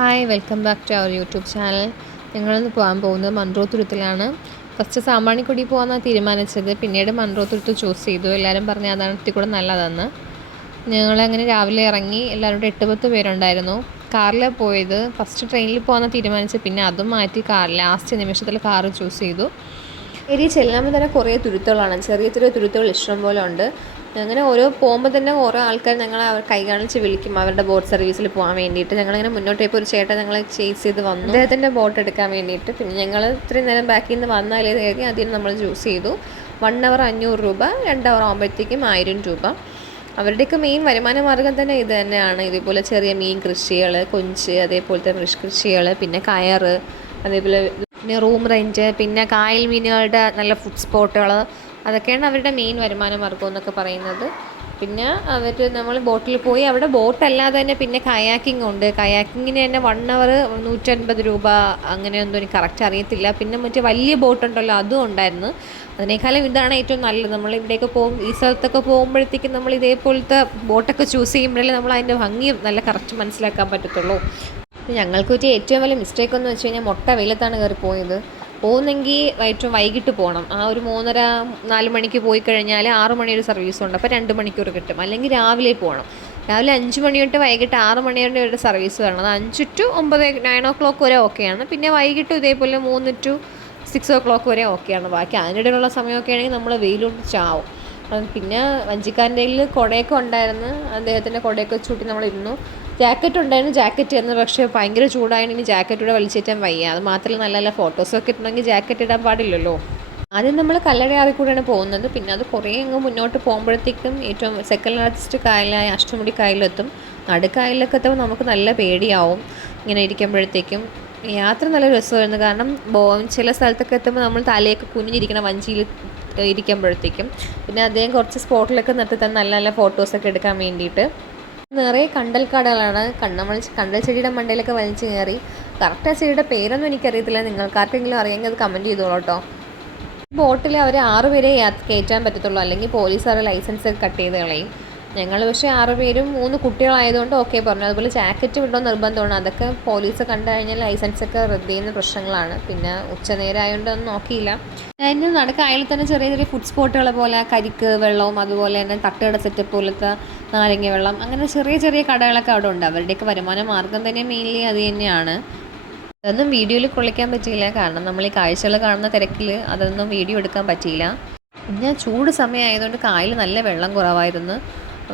Hi welcome back to our YouTube channel. ഞങ്ങളിന്ന് പോകാൻ പോകുന്നത് മൺട്രോത്തുരുത്തിലാണ്. ഫസ്റ്റ് സാമ്പാണിക്കൊടി പോകാമെന്നാണ് തീരുമാനിച്ചത്. പിന്നീട് മൺട്രോത്തുരുത്ത് ചൂസ് ചെയ്തു. എല്ലാവരും പറഞ്ഞ് അതാണ് ഇത്തിരി നല്ലതെന്ന്. ഞങ്ങളങ്ങനെ രാവിലെ ഇറങ്ങി. എല്ലാവരും 8-10 പേരുണ്ടായിരുന്നു. കാറിലാണ് പോയത്. ഫസ്റ്റ് ട്രെയിനിൽ പോകാമെന്നാണ് തീരുമാനിച്ചത്. പിന്നെ അതും മാറ്റി ലാസ്റ്റ് നിമിഷത്തിൽ കാറ് ചൂസ് ചെയ്തു. ചെല്ലുമ്പോൾ തന്നെ കുറേ തുരുത്തുകളാണ്. ചെറിയ ചെറിയ തുരുത്തുകൾ ഇഷ്ടം പോലെ ഉണ്ട്. അങ്ങനെ ഓരോ പോകുമ്പോൾ തന്നെ ഓരോ ആൾക്കാർ ഞങ്ങളെ കൈ കാണിച്ച് വിളിക്കും അവരുടെ ബോട്ട് സർവീസിൽ പോകാൻ വേണ്ടിയിട്ട്. ഞങ്ങളിങ്ങനെ മുന്നോട്ട് പോയപ്പോൾ ഒരു ചേട്ടൻ ഞങ്ങളെ ചേസ് ചെയ്ത് വന്നു അദ്ദേഹത്തിൻ്റെ ബോട്ട് എടുക്കാൻ വേണ്ടിയിട്ട്. പിന്നെ ഞങ്ങൾ ഇത്രയും നേരം ബാക്കിൽ നിന്ന് വന്നാലേ കയറി ആദ്യം നമ്മൾ ചൂസ് ചെയ്തു. 1 അവർ 500 രൂപ, 2 അവർ ആകുമ്പോഴത്തേക്കും 1000 രൂപ. അവരുടെയൊക്കെ മെയിൻ വരുമാന മാർഗ്ഗം തന്നെ ഇത് തന്നെയാണ്. ഇതേപോലെ ചെറിയ മീൻ കൃഷികൾ, കൊഞ്ച്, അതേപോലത്തെ ഫിഷ് കൃഷികൾ, പിന്നെ കയറ്, അതേപോലെ പിന്നെ റൂം റെൻറ്റ്, പിന്നെ കായൽ മീനുകളുടെ നല്ല ഫുഡ് സ്പോട്ടുകൾ, അതൊക്കെയാണ് അവരുടെ മെയിൻ വരുമാന മാർഗ്ഗം എന്നൊക്കെ പറയുന്നത്. പിന്നെ നമ്മൾ ബോട്ടിൽ പോയി അവിടെ ബോട്ടല്ലാതെ തന്നെ പിന്നെ കയാക്കിംഗ് ഉണ്ട്. കയാക്കിങ്ങിന് തന്നെ 1 അവർ 150 രൂപ, അങ്ങനെയൊന്നും എനിക്ക് കറക്റ്റ് അറിയത്തില്ല. പിന്നെ മറ്റേ വലിയ ബോട്ടുണ്ടല്ലോ, അതും ഉണ്ടായിരുന്നു. അതിനേക്കാളും ഇതാണ് ഏറ്റവും നല്ലത്. നമ്മൾ ഇവിടെയൊക്കെ ഈ സ്ഥലത്തൊക്കെ പോകുമ്പോഴത്തേക്കും നമ്മൾ ഇതേപോലത്തെ ബോട്ടൊക്കെ ചൂസ് ചെയ്യുമ്പോഴല്ലേ നമ്മൾ അതിൻ്റെ ഭംഗി നല്ല കറക്റ്റ് മനസ്സിലാക്കാൻ പറ്റത്തുള്ളൂ. ഞങ്ങൾക്ക് പറ്റിയ ഏറ്റവും വലിയ മിസ്റ്റേക്ക് എന്ന് വെച്ച് കഴിഞ്ഞാൽ മൊട്ട വെയിലത്താണ് കയറി പോയത്. പോകുന്നെങ്കിൽ ഏറ്റവും വൈകിട്ട് പോകണം. ആ ഒരു 3:30-4 മണിക്ക് പോയി കഴിഞ്ഞാൽ 6 മണി ഒരു സർവീസുണ്ട്. അപ്പോൾ 2 മണിക്കൂർ കിട്ടും. അല്ലെങ്കിൽ രാവിലെ പോകണം. രാവിലെ 5 മണി തൊട്ട് വൈകിട്ട് 6 മണി വരെ ഒരു സർവീസ് വരണം. അത് 5 to 9, 9 o'clock വരെ ഓക്കെയാണ്. പിന്നെ വൈകിട്ട് ഇതേപോലെ 3 to 6 o'clock വരെ ഓക്കെയാണ്. ബാക്കി അതിനിടയിലുള്ള സമയമൊക്കെ ആണെങ്കിൽ നമ്മൾ വെയിലോട്ട് ചാവും. പിന്നെ വഞ്ചിക്കാരൻ്റെ കയ്യിൽ കുടയൊക്കെ ഉണ്ടായിരുന്നു. അദ്ദേഹത്തിൻ്റെ കുടയൊക്കെ ചൂട്ടി നമ്മളിരുന്നു. ജാക്കറ്റ് ഉണ്ടായിരുന്നു. ജാക്കറ്റ് ആയിരുന്നു, പക്ഷേ ഭയങ്കര ചൂടായതുകൊണ്ട് ഇനി ജാക്കറ്റൂടെ വലിച്ചേറ്റാൻ വയ്യ. അത് മാത്രമല്ല നല്ല നല്ല ഫോട്ടോസൊക്കെ ഇട്ടുണ്ടെങ്കിൽ ജാക്കറ്റ് ഇടാൻ പാടില്ലല്ലോ. ആദ്യം നമ്മൾ കല്ലടയാറിൽ കൂടെയാണ് പോകുന്നത്. പിന്നെ അത് കുറേ അങ്ങ് മുന്നോട്ട് പോകുമ്പോഴത്തേക്കും ഏറ്റവും സെക്കൻഡ് ലാർജസ്റ്റ് കായലായ അഷ്ടമുടി കായലിലെത്തും. നടുക്കായലിലൊക്കെ എത്തുമ്പോൾ നമുക്ക് നല്ല പേടിയാവും ഇങ്ങനെ ഇരിക്കുമ്പോഴത്തേക്കും. യാത്ര നല്ല രസമായിരുന്നു. കാരണം ചില സ്ഥലത്തൊക്കെ എത്തുമ്പോൾ നമ്മൾ തലയൊക്കെ കുനിഞ്ഞിരിക്കണം വഞ്ചിയിൽ ഇരിക്കുമ്പോഴത്തേക്കും. പിന്നെ അദ്ദേഹം കുറച്ച് സ്പോട്ടിലൊക്കെ നിർത്തി തന്നെ നല്ല നല്ല ഫോട്ടോസൊക്കെ എടുക്കാൻ വേണ്ടിയിട്ട്. നിറയെ കണ്ടൽക്കാടുകളാണ്. നമ്മൾ കണ്ടൽ ചെടിയുടെ മണ്ടയിലൊക്കെ വലിച്ചു കയറി. കറക്റ്റ് ആ ചെടിയുടെ പേരൊന്നും എനിക്കറിയത്തില്ല. നിങ്ങൾക്കാർക്കെങ്കിലും അറിയാമെങ്കിൽ അത് കമൻറ്റ് ചെയ്തോളൂ കേട്ടോ. ബോട്ടിൽ അവർ 6 പേരെ കയറ്റാൻ പറ്റത്തുള്ളൂ. അല്ലെങ്കിൽ പോലീസ് അവരുടെ ലൈസൻസ് കട്ട് ചെയ്ത് കളയും. ഞങ്ങൾ പക്ഷേ 6 പേരും 3 കുട്ടികളായതുകൊണ്ട് ഓക്കെ പറഞ്ഞു. അതുപോലെ ജാക്കറ്റ് വിടോ നിർബന്ധമാണ്. അതൊക്കെ പോലീസ് കണ്ടു കഴിഞ്ഞാൽ ലൈസൻസൊക്കെ റദ്ദ് ചെയ്യുന്ന പ്രശ്നങ്ങളാണ്. പിന്നെ ഉച്ചനേരം ആയതുകൊണ്ട് ഒന്നും നോക്കിയില്ല. അതിന് നടക്കായതിൽ തന്നെ ചെറിയ ചെറിയ ഫുഡ് സ്പോട്ടുകൾ പോലെ കരിക്ക് വെള്ളവും, അതുപോലെ തന്നെ തട്ടുകട സെറ്റപ്പ് പോലത്തെ നാരങ്ങ വെള്ളം, അങ്ങനെ ചെറിയ ചെറിയ കടകളൊക്കെ അവിടെ ഉണ്ട്. അവരുടെയൊക്കെ വരുമാന മാർഗ്ഗം തന്നെ മെയിൻലി അത് തന്നെയാണ്. അതൊന്നും വീഡിയോയിൽ കൊള്ളിക്കാൻ പറ്റിയില്ല. കാരണം നമ്മൾ ഈ കാഴ്ചകൾ കാണുന്ന തിരക്കിൽ അതൊന്നും വീഡിയോ എടുക്കാൻ പറ്റിയില്ല. പിന്നെ ചൂട് സമയമായതുകൊണ്ട് കായൽ നല്ല വെള്ളം കുറവായിരുന്നു.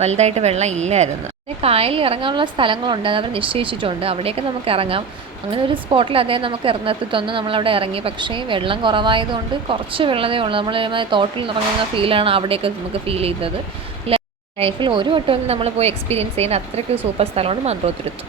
വലുതായിട്ട് വെള്ളം ഇല്ലായിരുന്നു. കായലിൽ ഇറങ്ങാനുള്ള സ്ഥലങ്ങളുണ്ട്, അത് അവർ നിശ്ചയിച്ചിട്ടുണ്ട്. അവിടെയൊക്കെ നമുക്ക് ഇറങ്ങാം. അങ്ങനെ ഒരു സ്പോട്ടിൽ അദ്ദേഹം നമുക്ക് നിർത്തി തന്നു. നമ്മളവിടെ ഇറങ്ങി. പക്ഷേ വെള്ളം കുറവായതുകൊണ്ട് കുറച്ച് വെള്ളമേ ഉള്ളൂ. നമ്മൾ തോട്ടിൽ ഇറങ്ങുന്ന ഫീലാണ് അവിടെയൊക്കെ നമുക്ക് ഫീൽ ചെയ്തത്. ലൈഫിൽ ഒരു വട്ടമെങ്കിലും നമ്മൾ പോയി എക്സ്പീരിയൻസ് ചെയ്യുന്ന അത്രയ്ക്ക് സൂപ്പർ സ്ഥലമാണ് മൺട്രോത്തുരുത്ത്.